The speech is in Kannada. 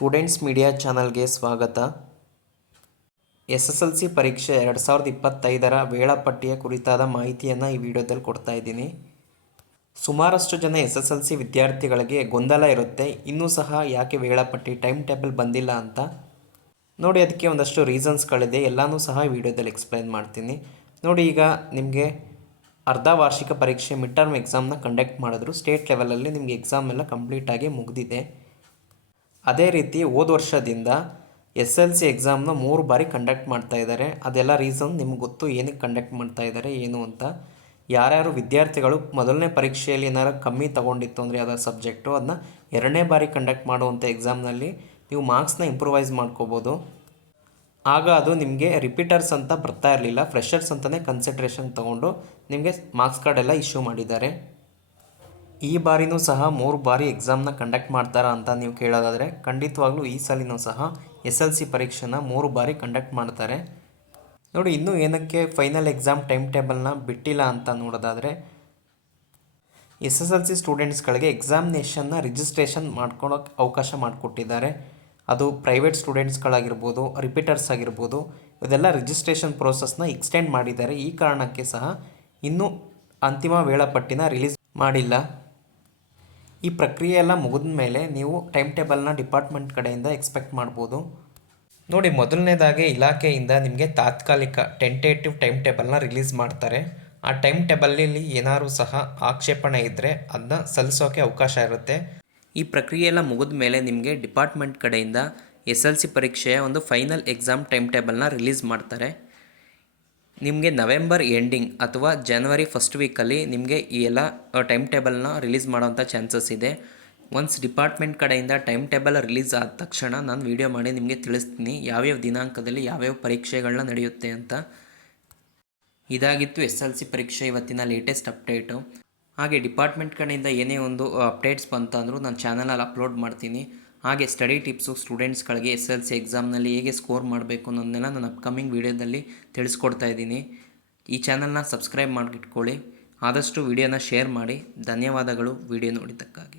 ಸ್ಟೂಡೆಂಟ್ಸ್ ಮೀಡಿಯಾ ಚಾನಲ್ಗೆ ಸ್ವಾಗತ. ಎಸ್ ಎಸ್ ಎಲ್ ಸಿ ಪರೀಕ್ಷೆ ಎರಡು ಸಾವಿರದ ಇಪ್ಪತ್ತೈದರ ವೇಳಾಪಟ್ಟಿಯ ಕುರಿತಾದ ಮಾಹಿತಿಯನ್ನು ಈ ವಿಡಿಯೋದಲ್ಲಿ ಕೊಡ್ತಾ ಇದ್ದೀನಿ. ಸುಮಾರಷ್ಟು ಜನ ಎಸ್ ಎಸ್ ಎಲ್ ಸಿ ವಿದ್ಯಾರ್ಥಿಗಳಿಗೆ ಗೊಂದಲ ಇರುತ್ತೆ. ಇನ್ನೂ ಸಹ ಯಾಕೆ ವೇಳಾಪಟ್ಟಿ, ಟೈಮ್ ಟೇಬಲ್ ಬಂದಿಲ್ಲ ಅಂತ? ನೋಡಿ, ಅದಕ್ಕೆ ಒಂದಷ್ಟು ರೀಸನ್ಸ್ಗಳಿದೆ ಎಲ್ಲನೂ ಸಹ ಈ ವಿಡಿಯೋದಲ್ಲಿ ಎಕ್ಸ್ಪ್ಲೈನ್ ಮಾಡ್ತೀನಿ. ನೋಡಿ, ಈಗ ನಿಮಗೆ ಅರ್ಧ ವಾರ್ಷಿಕ ಪರೀಕ್ಷೆ ಮಿಡ್ ಟರ್ಮ್ ಎಕ್ಸಾಮ್ನ ಕಂಡಕ್ಟ್ ಮಾಡಿದ್ರು. ಸ್ಟೇಟ್ ಲೆವೆಲಲ್ಲಿ ನಿಮಗೆ ಎಕ್ಸಾಮ್ ಎಲ್ಲ ಕಂಪ್ಲೀಟಾಗಿ ಮುಗಿದಿದೆ. ಅದೇ ರೀತಿ ಹೋದ ವರ್ಷದಿಂದ ಎಸ್ ಎಲ್ ಸಿ ಎಕ್ಸಾಮ್ನ ಮೂರು ಬಾರಿ ಕಂಡಕ್ಟ್ ಮಾಡ್ತಾ ಇದ್ದಾರೆ. ಅದೆಲ್ಲ ರೀಸನ್ ನಿಮ್ಗೆ ಗೊತ್ತು? ಏನಕ್ಕೆ ಕಂಡಕ್ಟ್ ಮಾಡ್ತಾ ಇದ್ದಾರೆ? ಏನು ಅಂತ? ಯಾರ್ಯಾರು ವಿದ್ಯಾರ್ಥಿಗಳು ಮೊದಲನೇ ಪರೀಕ್ಷೆಯಲ್ಲಿ ಏನಾರು ಕಮ್ಮಿ ತೊಗೊಂಡಿತ್ತು ಅಂದರೆ ಯಾವುದಾದ್ರು ಸಬ್ಜೆಕ್ಟು ಅದನ್ನ ಎರಡನೇ ಬಾರಿ ಕಂಡಕ್ಟ್ ಮಾಡುವಂಥ ಎಕ್ಸಾಮ್ನಲ್ಲಿ ನೀವು ಮಾರ್ಕ್ಸ್ನ ಇಂಪ್ರೂವೈಸ್ ಮಾಡ್ಕೋಬೋದು. ಆಗ ಅದು ನಿಮಗೆ ರಿಪೀಟರ್ಸ್ ಅಂತ ಬರ್ತಾ ಇರಲಿಲ್ಲ. ಫ್ರೆಷರ್ಸ್ ಅಂತಲೇ ಕನ್ಸಂಟ್ರೇಷನ್ ತೊಗೊಂಡು ನಿಮಗೆ ಮಾರ್ಕ್ಸ್ ಕಾರ್ಡೆಲ್ಲ ಇಶ್ಯೂ ಮಾಡಿದ್ದಾರೆ. ಈ ಬಾರಿನೂ ಸಹ ಮೂರು ಬಾರಿ ಎಕ್ಸಾಮ್ನ ಕಂಡಕ್ಟ್ ಮಾಡ್ತಾರಾ ಅಂತ ನೀವು ಕೇಳೋದಾದರೆ ಖಂಡಿತವಾಗ್ಲೂ ಈ ಸಲಿನೂ ಸಹ ಎಸ್ ಎಲ್ ಸಿ ಪರೀಕ್ಷೆನ ಮೂರು ಬಾರಿ ಕಂಡಕ್ಟ್ ಮಾಡ್ತಾರೆ. ನೋಡಿ, ಇನ್ನೂ ಏನಕ್ಕೆ ಫೈನಲ್ ಎಕ್ಸಾಮ್ ಟೈಮ್ ಟೇಬಲ್ನ ಬಿಟ್ಟಿಲ್ಲ ಅಂತ ನೋಡೋದಾದರೆ ಎಸ್ ಎಸ್ ಎಲ್ ಸಿ ಸ್ಟೂಡೆಂಟ್ಸ್ಗಳಿಗೆ ಎಕ್ಸಾಮಿನೇಷನ್ನ ರಿಜಿಸ್ಟ್ರೇಷನ್ ಮಾಡ್ಕೊಳಕ್ಕೆ ಅವಕಾಶ ಮಾಡಿಕೊಟ್ಟಿದ್ದಾರೆ. ಅದು ಪ್ರೈವೇಟ್ ಸ್ಟೂಡೆಂಟ್ಸ್ಗಳಾಗಿರ್ಬೋದು ರಿಪೀಟರ್ಸ್ ಆಗಿರ್ಬೋದು, ಇದೆಲ್ಲ ರಿಜಿಸ್ಟ್ರೇಷನ್ ಪ್ರೋಸೆಸ್ನ ಎಕ್ಸ್ಟೆಂಡ್ ಮಾಡಿದ್ದಾರೆ. ಈ ಕಾರಣಕ್ಕೆ ಸಹ ಇನ್ನೂ ಅಂತಿಮ ವೇಳಾಪಟ್ಟಿನ ರಿಲೀಸ್ ಮಾಡಿಲ್ಲ. ಈ ಪ್ರಕ್ರಿಯೆ ಎಲ್ಲ ಮುಗಿದ ಮೇಲೆ ನೀವು ಟೈಮ್ ಟೇಬಲ್ನ ಡಿಪಾರ್ಟ್ಮೆಂಟ್ ಕಡೆಯಿಂದ ಎಕ್ಸ್ಪೆಕ್ಟ್ ಮಾಡ್ಬೋದು. ನೋಡಿ, ಮೊದಲನೇದಾಗಿ ಇಲಾಖೆಯಿಂದ ನಿಮಗೆ ತಾತ್ಕಾಲಿಕ ಟೆಂಟೇಟಿವ್ ಟೈಮ್ ಟೇಬಲ್ನ ರಿಲೀಸ್ ಮಾಡ್ತಾರೆ. ಆ ಟೈಮ್ ಟೇಬಲಲ್ಲಿ ಏನಾದರೂ ಸಹ ಆಕ್ಷೇಪಣೆ ಇದ್ದರೆ ಅದನ್ನ ಸಲ್ಲಿಸೋಕೆ ಅವಕಾಶ ಇರುತ್ತೆ. ಈ ಪ್ರಕ್ರಿಯೆ ಎಲ್ಲ ಮುಗಿದ ಮೇಲೆ ನಿಮಗೆ ಡಿಪಾರ್ಟ್ಮೆಂಟ್ ಕಡೆಯಿಂದ ಎಸ್ ಎಲ್ ಸಿ ಪರೀಕ್ಷೆಯ ಒಂದು ಫೈನಲ್ ಎಕ್ಸಾಮ್ ಟೈಮ್ ಟೇಬಲ್ನ ರಿಲೀಸ್ ಮಾಡ್ತಾರೆ. ನಿಮಗೆ ನವೆಂಬರ್ ಎಂಡಿಂಗ್ ಅಥವಾ ಜನವರಿ ಫಸ್ಟ್ ವೀಕಲ್ಲಿ ನಿಮಗೆ ಈ ಎಲ್ಲ ಟೈಮ್ ಟೇಬಲ್ನ ರಿಲೀಸ್ ಮಾಡೋವಂಥ ಚಾನ್ಸಸ್ ಇದೆ. ಒನ್ಸ್ ಡಿಪಾರ್ಟ್ಮೆಂಟ್ ಕಡೆಯಿಂದ ಟೈಮ್ ಟೇಬಲ್ ರಿಲೀಸ್ ಆದ ತಕ್ಷಣ ನಾನು ವೀಡಿಯೋ ಮಾಡಿ ನಿಮಗೆ ತಿಳಿಸ್ತೀನಿ ಯಾವ್ಯಾವ ದಿನಾಂಕದಲ್ಲಿ ಯಾವ್ಯಾವ ಪರೀಕ್ಷೆಗಳನ್ನ ನಡೆಯುತ್ತೆ ಅಂತ. ಇದಾಗಿತ್ತು ಎಸ್ ಎಲ್ ಸಿ ಪರೀಕ್ಷೆ ಇವತ್ತಿನ ಲೇಟೆಸ್ಟ್ ಅಪ್ಡೇಟು ಹಾಗೆ ಡಿಪಾರ್ಟ್ಮೆಂಟ್ ಕಡೆಯಿಂದ ಏನೇ ಒಂದು ಅಪ್ಡೇಟ್ಸ್ ಬಂತಂದರೂ ನಾನು ಚಾನಲಲ್ಲಿ ಅಪ್ಲೋಡ್ ಮಾಡ್ತೀನಿ. ಹಾಗೆ ಸ್ಟಡಿ ಟಿಪ್ಸು ಸ್ಟೂಡೆಂಟ್ಸ್ಗಳಿಗೆ ಎಸ್ ಎಲ್ ಸಿ ಎಕ್ಸಾಮ್ನಲ್ಲಿ ಹೇಗೆ ಸ್ಕೋರ್ ಮಾಡಬೇಕು ಅನ್ನೋದನ್ನೆಲ್ಲ ನಾನು ಅಪ್ಕಮಿಂಗ್ ವೀಡಿಯೋದಲ್ಲಿ ತಿಳಿಸ್ಕೊಡ್ತಾ ಇದ್ದೀನಿ. ಈ ಚಾನಲ್ನ ಸಬ್ಸ್ಕ್ರೈಬ್ ಮಾಡಿಟ್ಕೊಳ್ಳಿ ಆದಷ್ಟು ವಿಡಿಯೋನ ಶೇರ್ ಮಾಡಿ. ಧನ್ಯವಾದಗಳು. ವಿಡಿಯೋ ನೋಡಿದ್ದಕ್ಕಾಗಿ.